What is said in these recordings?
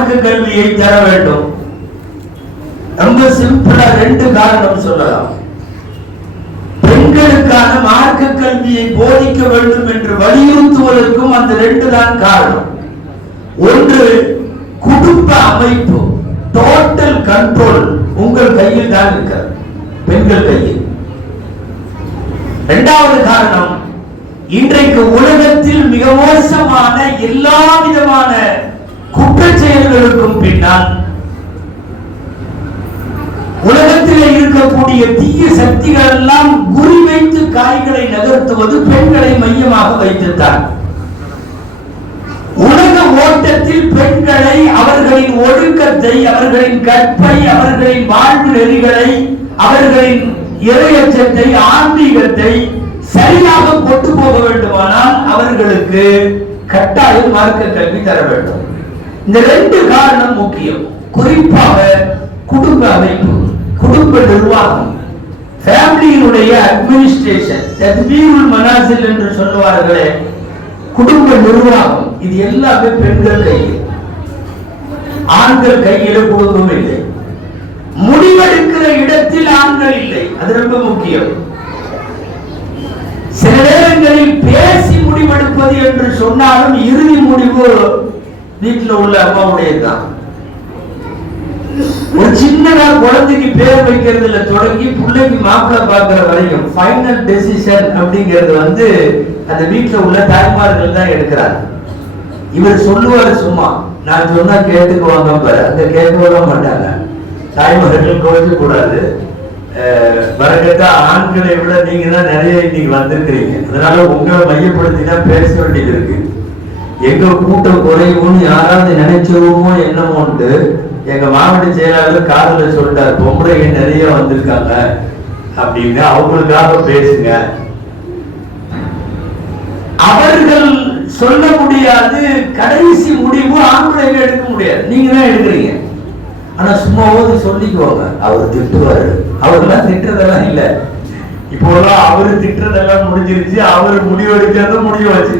மார்க்க கல்வியை தர வேண்டும். ரொம்ப சிம்பிளா ரெண்டு காரணம் சொல்லலாம். பெண்களுக்கான மார்க்க கல்வியை போதிக்க வேண்டும் என்று வலியுறுத்துவதற்கும் அந்த ரெண்டு தான் காரணம். ஒன்று குடும்ப அமைப்பு டோட்டல் கண்ட்ரோல் உங்கள் கையில் தான் இருக்கிறது. பெண்கள் கையில். இரண்டாவது காரணம் இன்றைக்கு உலகத்தில் மிக மோசமான எல்லா விதமான குற்றச்செயல்களுக்கும் பின்னால் உலகத்தில் இருக்கக்கூடிய தீய சக்திகள் எல்லாம் குறிவைத்து காய்களை நகர்த்துவது பெண்களை மையமாக வைத்துத்தான். உலக ஓட்டத்தில் பெண்களை அவர்களின் ஒழுக்கத்தை அவர்களின் கற்பை அவர்களின் வாழ்வு நெறிகளை அவர்களின் இறையச்சத்தை ஆன்மீகத்தை சரியாக கொண்டு போக வேண்டுமானால் அவர்களுக்கு கட்டாயம் மார்க்க கல்வி தர வேண்டும். இந்த ரெண்டு காரணம் முக்கியம். குறிப்பாக குடும்ப அமைப்பு குடும்ப நிர்வாகம். ஃபேமிலியினுடைய அட்மினிஸ்ட்ரேஷன் மனாசில் என்று சொல்லுவார்களே குடும்ப நிர்வாகம் இது எல்லாமே பெண்கள் கையில். ஆண்கள் கையில குடும்பம் இல்லை. முடிவெடுக்கிற இடத்தில் ஆண்கள் இல்லை. அது ரொம்ப முக்கியம். சில நேரங்களில் பேசி முடிவெடுப்பது என்று சொன்னாலும் இறுதி முடிவு வீட்டுல உள்ள அம்மாவுடையதுதான். ஒரு சின்னதா குழந்தைக்கு பேர் வைக்கிறதுல தொடங்கி பிள்ளைக்கு மாப்பிள்ளை பார்க்கிற வரைக்கும் ஃபைனல் டெசிஷன் அப்படிங்கிறது வந்து அந்த வீட்டுல உள்ள தாய்மார்கள் தான் எடுக்கிறாங்க. இவர் சொல்லுவாரு சும்மா நான் சொன்னா கேட்டுக்குவாங்க பாரு. அந்த கேட்கவே மாட்டாங்க. தாய்மார்கள் குறைஞ்ச கூடாது வரக்கட்ட ஆண்களை விட நீங்க தான் நிறைய இன்னைக்கு வந்திருக்கிறீங்க. அதனால உங்களை மையப்படுத்தி தான் பேச வேண்டியது இருக்கு. எங்க கூட்டம் குறையும்னு யாராவது நினைச்சிருவோமோ என்னமோன்ட்டு எங்க மாவட்ட செயலாளர் காதல சொல்லிட்டார். பொம்பளைங்க நிறைய வந்திருக்காங்க அப்படின்னு அவங்களுக்காக பேசுங்க. அவர்கள் சொல்ல முடியாது கடைசி முடிவு ஆம்பளைங்க எடுக்க முடியாது. நீங்க தான் எடுக்கிறீங்க. ஆனா சும்மாவது சொல்லிக்குவாங்க அவர் திட்டுவாரு. அவர்லாம் திட்டுறதெல்லாம் இல்லை. இப்போலாம் அவரு திட்டுறதெல்லாம் முடிஞ்சிருச்சு. அவர் முடிவெடுக்கிறது முடிவு வச்சு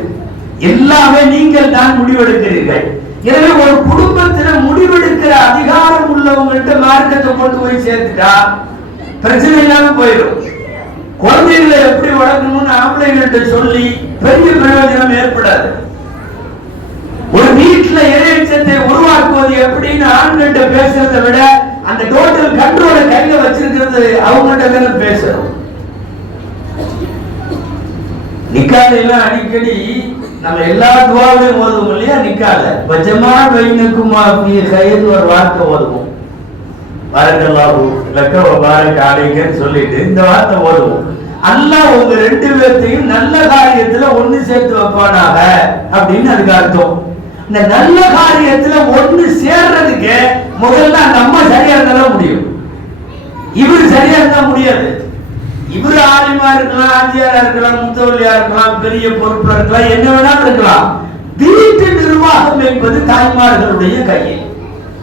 எல்லாமே நீங்கள் தான் முடிவெடுக்கிறீர்கள். எனவே ஒரு குடும்பத்துல முடிவெடுக்கிற அதிகாரம் உள்ளவங்கள்ட்ட மார்க்கத்தை கொண்டு போய் சேர்த்துட்டா பிரச்சனை இல்லாம போயிடும். குழந்தைகளை எப்படி வளர்க்கணும்னு ஆம்பளைங்கள்ட்ட சொல்லி பெரிய பிரயோஜனம் ஏற்படாது. ஒரு வீட்டுல இறைச்சத்தை உருவாக்குவது எப்படின்னு ஆண்கிட்ட பேசுறதை விட அந்த டோட்டல் கண்ட்ரோல கையில வச்சிருக்கிறது அவங்கள்ட்ட தானே பேசணும். நிக்காதையெல்லாம் எல்லாம் அடிக்கடி நம்ம எல்லா துவாவிலையும் ஓதுவோம் இல்லையா? நிக்காத. பஜமா பைனக்குமா கைது ஒரு வார்த்தை ஓதுவோம். வரக்கல்லாஹு லக்க பாரக் ஆடைங்கன்னு சொல்லிட்டு இந்த வார்த்தை ஓதுவோம். அல்லாஹ் உங்க ரெண்டு பேர்த்தையும் நல்ல காரியத்துல ஒண்ணு சேர்த்து வைப்பானாக? அப்படின்னு அதுக்கு அர்த்தம். இந்த நல்ல காரியத்துல ஒண்ணு சேர்றதுக்கு முதல்ல நம்ம சரியா இருந்தாலும் முடியும். இவர் சரியா இருந்தா முடியாது. இவர் ஆலிமா இருக்கலாம் ஆஜியாரா இருக்கலாம் முத்தவல்லியா இருக்கலாம் பெரிய பொறுப்பா இருக்கலாம் என்ன வேணாலும் இருக்கலாம். வீட்டு நிர்வாகம் என்பது தாய்மார்களுடைய கையில்.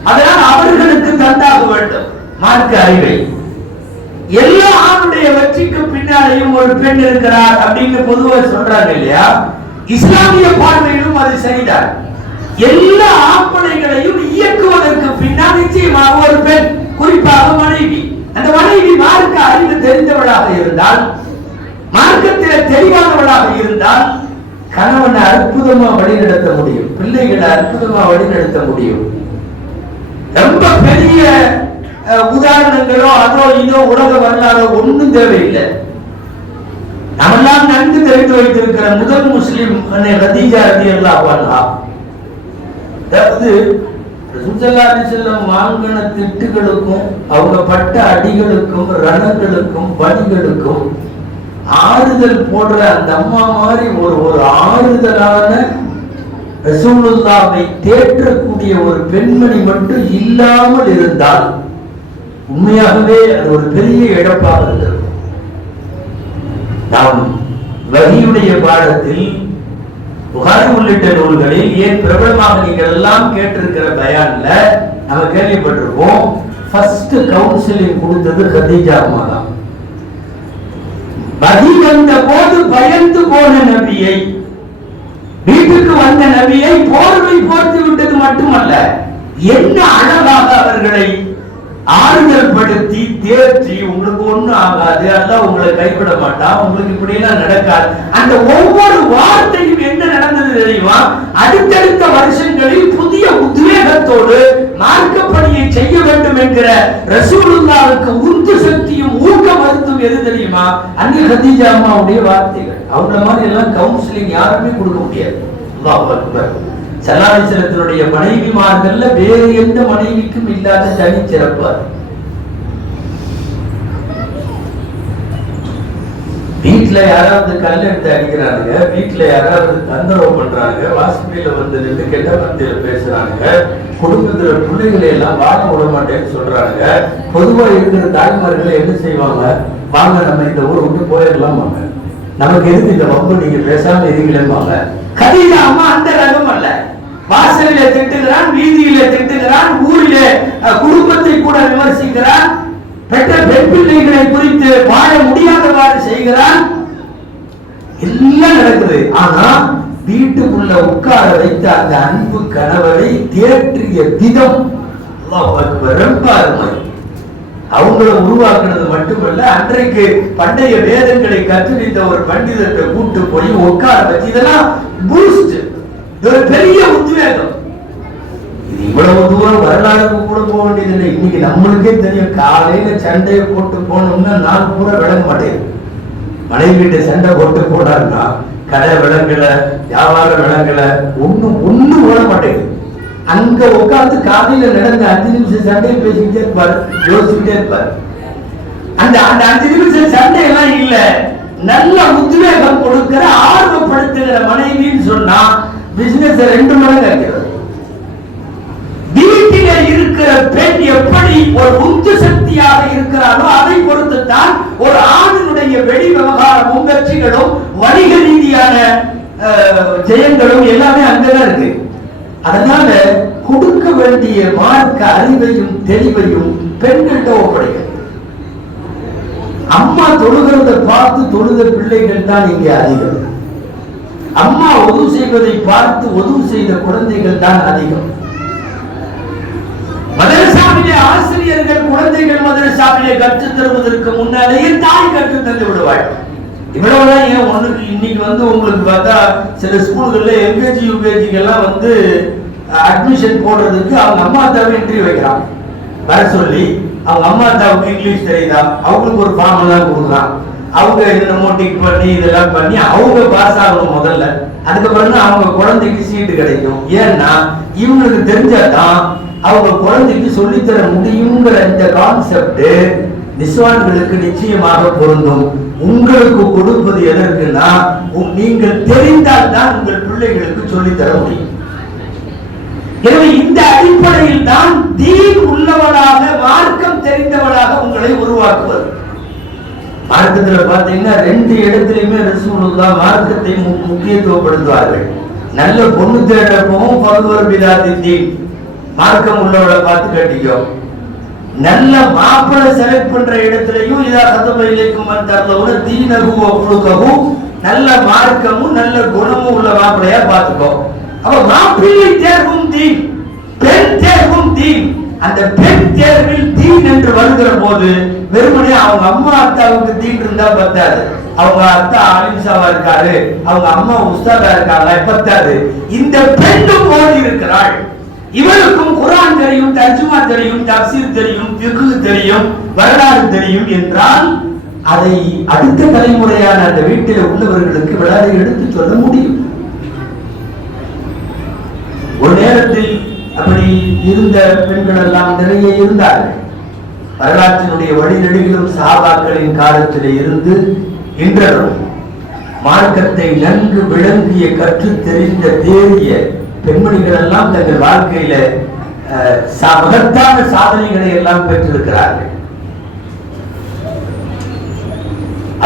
அதனால் அவர்களுக்கு தந்தாக வேண்டும். மார்க்க அறிவை. எல்லா ஆணுடைய வெற்றிக்கு பின்னாலேயும் ஒரு பெண் இருக்கிறார் அப்படின்னு பொதுவாக சொல்றாங்க இல்லையா? இஸ்லாமிய பார்வையிலும் அது சரிதான். எல்லா ஆப்பனைகளையும் இயக்குவதற்கு பின்னால் நிச்சயமாக ஒரு பெண் குறிப்பாக மனைவி. அந்த மனைவி மார்க்க அறிவு தெரிந்தவளாக இருந்தால் மார்க்கத்தில் தெளிவானவளாக இருந்தால் கணவனை அற்புதமா வழிநடத்த முடியும். பிள்ளைகளை அற்புதமா வழிநடத்த முடியும். ரொம்ப பெரிய அஹ், உதாரணங்களோ அதோ இதோ உலக வரலாறோ ஒண்ணும் தேவையில்லை. நம்மெல்லாம் நன்கு தெரிந்து வைத்திருக்கிற முதல் முஸ்லிம் அன்னை கதீஜா ரலியல்லாஹு அன்ஹா செல்லம் வாங்கின திட்டுகளுக்கும் அவங்க பட்ட அடிகளுக்கும் ரணங்களுக்கும் பணிகளுக்கும் ஆறுதல் போடுற அந்த அம்மா மாதிரி ஒரு ஒரு ஆறுதலான ரசூலுல்லாவை தேற்றக்கூடிய ஒரு பெண்மணி மட்டும் இல்லாமல் இருந்தால் உண்மையாகவே அது ஒரு பெரிய இழப்பாக இருந்தது நாம் வகியுடைய பாடத்தில் புகாரி உள்ளிட்ட நூல்களில் ஏன் பிரபலமாக நீங்கள் எல்லாம் கேட்டிருக்கிற பயான்ல நம்ம கேள்விப்பட்டிருக்கோம் ஃபர்ஸ்ட் கவுன்சிலிங் கொடுத்தது கதீஜா அம்மா தான். வந்த போது பயந்து போன நபியை வீட்டுக்கு வந்த நபியை போர்வை போர்த்து விட்டது மட்டுமல்ல என்ன அழகாக அவர்களை ஆறுதல் படுத்தி தேர்ச்சி உங்களுக்கு ஒண்ணும் ஆகாது அல்ல உங்களை கைவிட மாட்டான் உங்களுக்கு இப்படி எல்லாம் நடக்காது. அந்த ஒவ்வொரு வார்த்தையும் உத்வேகத்தோடு மார்க்கப்பணியை செய்ய வேண்டும் என்கிற ரசூலுல்லாவுக்கு உந்து சக்தியும் ஊக்க மருத்துவம் எது தெரியுமா? அன்னி ஹதீஜா அம்மாவுடைய வார்த்தைகள். அவங்க மாதிரி எல்லாம் கவுன்சிலிங் யாருமே கொடுக்க முடியாது. அல்லாஹ் மனைவி சல்லாஹிசலத்தினுடைய மனைவிமார்கள்ல வேறு எந்த மனைவிக்கும் இல்லாத தனி சிறப்பு வீட்டுல யாராவது கல் எடுத்து அடிக்கிறானுங்க வீட்டுல யாராவது தொந்தரவு பண்றாங்க வாசப்படியில வந்து நின்று கெட்ட வார்த்தையில பேசுறானுங்க குடும்பத்துல பிள்ளைகளை எல்லாம் வாழ விட மாட்டேன்னு சொல்றாங்க பொதுவா இருக்கிற தாய்மார்களை என்ன செய்வாங்க? வாங்க நம்ம இந்த ஊர் விட்டு போயிடலாம் வாங்க நமக்கு எதுக்கு இந்த வம்பு? நீங்க பேசாம இருக்கலம்பாங்க கதீஜா அம்மா அந்த ரகம் அல்ல. வாசலிலே திட்டுகிறான் வீதியில திட்டுகிறான் ஊரிலே குடும்பத்தை கூட விமர்சிக்கிறான். பெற்ற பெண் பிள்ளைகளை குறித்து வாழ முடியாதவாறு செய்கிறான். எல்லாம் நடக்குது. ஆனா வீட்டுக்குள்ள உட்கார வைத்த அந்த அன்பு கணவரை தேற்றிய விதம் அல்லாஹ் ரொம்ப அருமை அவங்கள உருவாக்குனது மட்டுமல்ல அன்றைக்கு பண்டைய வேதங்களை கற்றுணித்த ஒரு பண்டிதத்தை கூட்டு போய் உட்கார வச்சு இதெல்லாம் பூஸ்ட் ஒரு பெரிய உத்வேகம். இது இவ்வளவு தூரம் வரலாறுக்கு கூட போக வேண்டியதில்லை. இன்னைக்கு நம்மளுக்கே தெரியும் காலையில சண்டையை போட்டு போனோம்னா நான் கூட விளங்க மாட்டேங்குது. மனைவி கிட்ட சண்டை போட்டு போனாருன்னா கடை விளங்கல வியாபாரம் விளங்கல ஒண்ணும் ஒண்ணும் ஓட மாட்டேங்குது. அங்க உட்கார்ந்து காலையில நடந்த அஞ்சு நிமிஷம் சண்டையை பேசிக்கிட்டே இருப்பாரு யோசிச்சுட்டே இருப்பாரு. அந்த அந்த அஞ்சு நிமிஷம் சண்டை எல்லாம் இல்ல. நல்ல உத்வேகம் கொடுக்கிற ஆர்வப்படுத்துகிற மனைவின்னு சொன்னா பிசினஸ் ரெண்டு மடங்கு ஆக்கிறது வீட்டிலே இருக்கிற பெண் எப்படி ஒரு உந்து சக்தியாக இருக்கிறாரோ அதை பொறுத்து தான் ஒரு ஆணினுடைய வெளி விவகாரமும் வெற்றிகளும் வணிக ரீதியான ஜெயங்களும் எல்லாமே அங்கதான் இருக்கு. அதனால கொடுக்க வேண்டிய மார்க்க அறிவையும் தெளிவையும் பெண்கள்கிட்ட ஒப்படைக்க. அம்மா தொழுகிறத பார்த்து தொழுத பிள்ளைகள் தான் இங்கே அதிகம். அம்மா உதவு செய்வதை பார்த்து உதவு செய்த குழந்தைகள் தான் அதிகம். மதரசாவிலே ஆசிரியர்கள் குழந்தைகள் மதரசாவிலே கற்றுத் தருவதற்கு முன்னாலேயே தாய் கற்றுத் தந்து விடுவாள். இவ்வளவுதான் ஏன் ஒண்ணுக்கு இன்னைக்கு வந்து உங்களுக்கு பார்த்தா சில ஸ்கூல்கள்ல எல்கேஜி யூகேஜிக்கெல்லாம் வந்து அட்மிஷன் போடுறதுக்கு அவங்க அம்மா அத்தாவை இன்டர்வியூ வைக்கிறான் வர சொல்லி அவங்க அம்மா அத்தாவுக்கு இங்கிலீஷ் தெரியுதா? அவங்களுக்கு ஒரு ஃபார்ம் எல்லாம் கொடுக்குறான் அவங்க என்னென்னமோ டிக் பண்ணி இதெல்லாம் பண்ணி அவங்க பாஸ் ஆகணும் முதல்ல. அதுக்கப்புறம் தான் அவங்க குழந்தைக்கு சீட்டு கிடைக்கும். ஏன்னா இவங்களுக்கு தெரிஞ்சாதான் அவங்க குழந்தைக்கு சொல்லித்தர முடியுங்கிற இந்த கான்செப்ட் நிஸ்வான்களுக்கு நிச்சயமாக பொருந்தும். உங்களுக்கு கொடுப்பது எதற்குன்னா நீங்கள் தெரிந்தால் தான் உங்கள் பிள்ளைகளுக்கு சொல்லித்தர முடியும். எனவே இந்த அடிப்படையில் தான் தீன் உள்ளவனாக மார்க்கம் தெரிந்தவனாக உங்களை உருவாக்குவது. மார்க்கத்துல பாத்தீங்கன்னா ரெண்டு இடத்துலயுமே ரசூலுல்லா மார்க்கத்தை முக்கியத்துவப்படுத்துவார்கள். நல்ல பொண்ணு தேடுறப்பவும் பல்வேறு பிதாதி தீன். மார்க்கம் உள்ளவளை பார்த்து கட்டிக்கோ நல்ல மாப்பிள்ளை செலக்ட் பண்ற இடத்துலயும் இதா கதப இலைக்கும் தரலவுல தீனகு குழுக்கவும் நல்ல மார்க்கமும் நல்ல குணமும் உள்ள மாப்பிள்ளையா பார்த்துக்கோ. அப்ப மாப்பிள்ளை தேர்வும் தீன் பெண் தேர்வும் தீன். அந்த பெண் தேர்வில் தீன் என்று வருகிற போது வெறுமனே அவங்க அம்மா அத்தாவுக்கு தீன் இருந்தா பத்தாது. அவங்க அத்தா அலிம்சாவா இருக்காரு அவங்க அம்மா உஸ்தாதா இருக்காங்களா பத்தாது இந்த பெண்ணும் ஓடி இருக்கிறாள். இவருக்கும் குரான் தெரியும் தர்ஜுமா தெரியும் தப்சீர் தெரியும் தெரியும் வரலாறு தெரியும் என்றால் அதை அடுத்த தலைமுறையான அந்த வீட்டில் உள்ளவர்களுக்கு விளையாட எடுத்து சொல்ல முடியும். ஒரு நேரத்தில் அப்படி இருந்த பெண்கள் எல்லாம் நிறைய இருந்தார்கள். வரலாற்றினுடைய வழிநெடுகிலும் சாபாக்களின் காலத்திலே இருந்து இன்றரும் மார்க்கத்தை நன்கு விளங்கிய கற்று தெரிந்த தேறிய பெண்மணிகள் எல்லாம் தங்கள் வாழ்க்கையில அஹ், மகத்தான சாதனைகளை எல்லாம் பெற்றிருக்கிறார்கள்.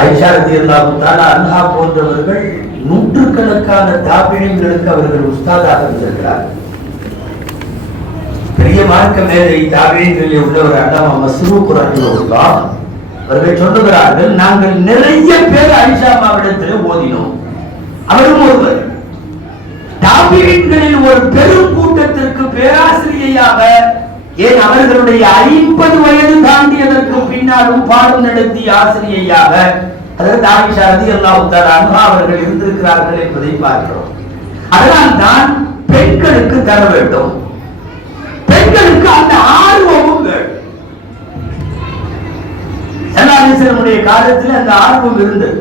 ஐஷா ரதியல்லாஹு தஆலா அன்ஹா போன்றவர்கள் நூற்றுக்கணக்கான தாபிழிங்களுக்கு அவர்கள் உஸ்தாதாக இருந்திருக்கிறார்கள். பெரிய மார்க்க மேதை தாபிழிகளில் உள்ளவர் அல்லாமா மஸ்ரூக் ரஹிமஹுல்லாஹ் அவர்கள் சொல்லுகிறார்கள் நாங்கள் நிறைய பேர் ஐஷா அம்மாவிடத்திலே ஓதினோம். அவரும் ஒருவர். தாபிரின்களில் ஒரு பெரும் கூட்டத்திற்கு பேராசிரியையாக ஏன் அவர்களுடைய ஐம்பது வயது தாண்டியதற்கு பின்னாலும் பாடம் நடத்திய ஆசிரியையாக அதாவது ஆயிஷா ரதி அல்லாஹு அவர்கள் இருந்திருக்கிறார்கள் என்பதை பார்க்கிறோம். அதனால் தான் பெண்களுக்கு தர வேண்டும். பெண்களுக்கு அந்த ஆர்வமும் வேண்டும் சல்லாசனுடைய காலத்தில் அந்த ஆர்வம் இருந்தது.